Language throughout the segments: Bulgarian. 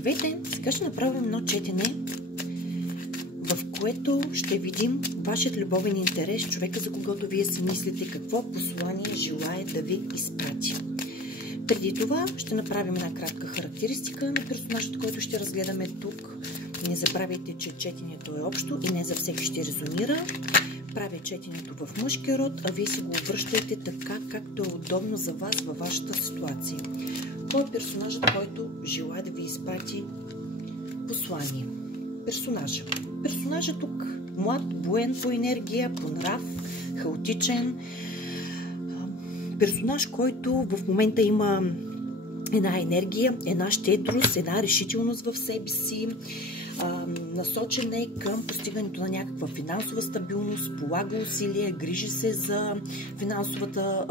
Здравейте! Сега ще направим едно четене, в което ще видим вашият любовен интерес, човека, за когото вие си мислите, какво послание желае да ви изпрати. Преди това ще направим една кратка характеристика на персонажа, който ще разгледаме тук. Не забравяйте, че четенето е общо и не за всеки ще резонира. Правя четенето в мъжки род, а вие си го обръщайте така, както е удобно за вас във вашата ситуация. Кой е персонажът, който желая да ви изпрати послание? Персонажът тук млад, буен по енергия, по нрав, хаотичен. Персонаж, който в момента има една енергия, една щедрост, една решителност в себе си. Насочен е към постигането на някаква финансова стабилност, полага усилия, грижи се за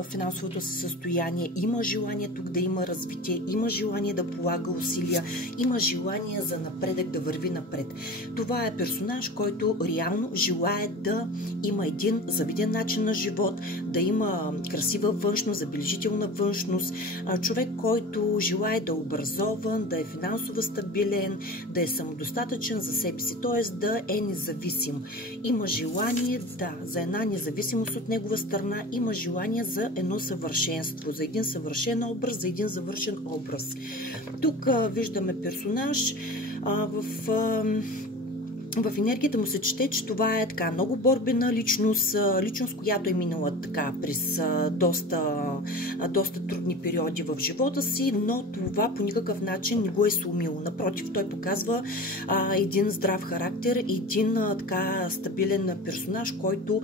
финансовото си състояние, има желание тук да има развитие, има желание да полага усилия, има желание за напредък, да върви напред. Това е персонаж, който реално желае да има един завиден начин на живот, да има красива външност, забележителна външност, човек, който желае да е образован, да е финансово стабилен, да е самодостатъчен за себе си, т.е. да е независим. Има желание, за една независимост от негова страна, има желание за едно съвършенство, за един съвършен образ, за един завършен образ. Тук виждаме персонаж в енергията му се чете, че това е така много борбена личност, която е минала така през доста трудни периоди в живота си, но това по никакъв начин не го е сломило. Напротив, той показва един здрав характер, един така стабилен персонаж, който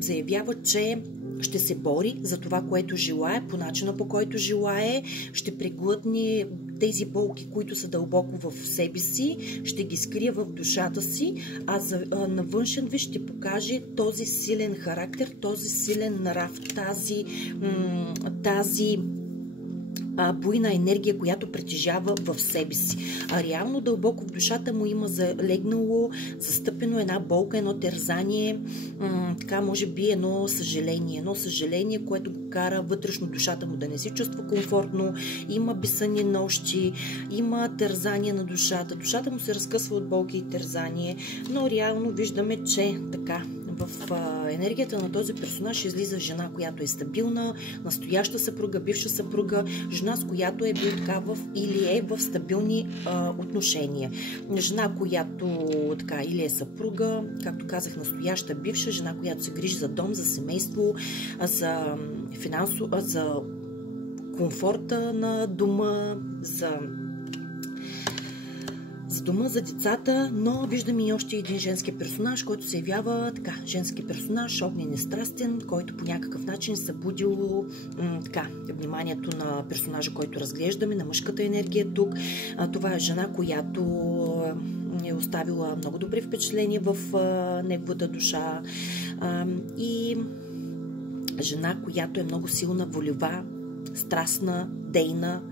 заявява, че ще се бори за това, което желае, по начина, по който желае, ще преглътне тези болки, които са дълбоко в себе си, ще ги скрие в душата си, а на външен вид ще покаже този силен характер, този силен нрав, тази буйна енергия, която притежава в себе си. А реално дълбоко в душата му има залегнало, застъпено една болка, едно терзание, така може би едно съжаление, което го кара вътрешно душата му да не се чувства комфортно, има безсънни нощи, има терзание на душата, душата му се разкъсва от болки и терзание, но реално виждаме, че така в енергията на този персонаж излиза жена, която е стабилна, настояща съпруга, бивша съпруга, жена, с която е бил така или е в стабилни отношения. Жена, която така или е съпруга, както казах, настояща, бивша, жена, която се грижи за дом, за семейство, за за комфорта на дома, за дома, за децата, но виждаме и още един женски персонаж, който се явява така, женски персонаж, огнен и страстен, който по някакъв начин събудил вниманието на персонажа, който разглеждаме, на мъжката енергия тук. Това е жена, която е оставила много добри впечатления в неговата душа и жена, която е много силна, волева, страстна, дейна,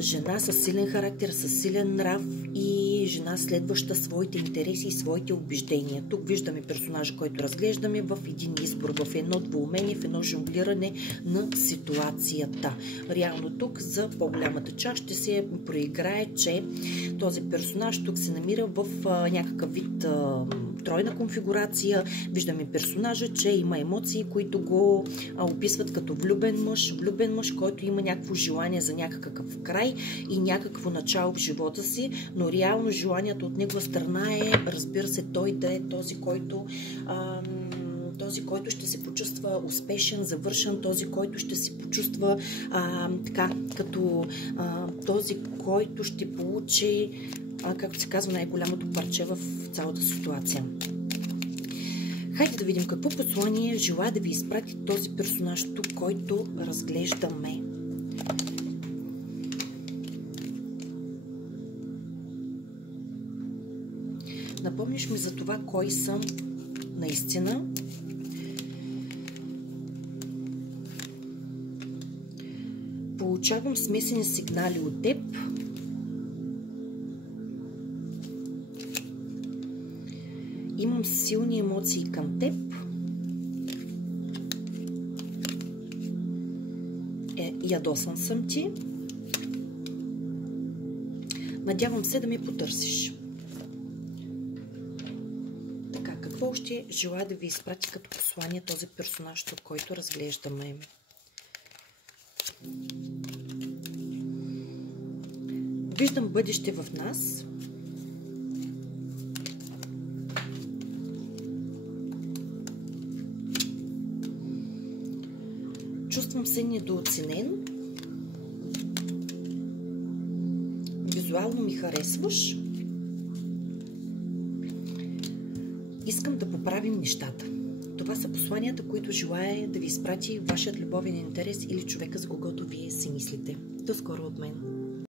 жена със силен характер, със силен нрав и жена, следваща своите интереси и своите убеждения. Тук виждаме персонажа, който разглеждаме в един избор, в едно двоумение, в едно жонглиране на ситуацията. Реално тук за по-голямата част ще се проиграе, че този персонаж тук се намира в някакъв вид тройна конфигурация. Виждаме персонажа, че има емоции, които го описват като влюбен мъж, който има някакво желание за някакъв край и някакво начало в живота си, но реално желанието от негова страна е, разбира се, той да е този, който ще се почувства успешен, завършен, този, който ще се почувства като този, който ще получи, както се казва, най-голямото парче в цялата ситуация. Хайде да видим какво послание желая да ви изпрати този персонаж тук, който разглеждаме. Напомниш ми за това, кой съм наистина. Получавам смесени сигнали от теб. Имам силни емоции към теб. Ядосан съм ти. Надявам се да ме потърсиш. Така, какво още желая да ви изпрати като послание този персонаж, който разглеждаме? Виждам бъдеще в нас. Чувствам се недооценен. Визуално ми харесваш. Искам да поправим нещата. Това са посланията, които желая да ви изпрати вашият любовен интерес или човека, за когото вие си мислите. До скоро от мен!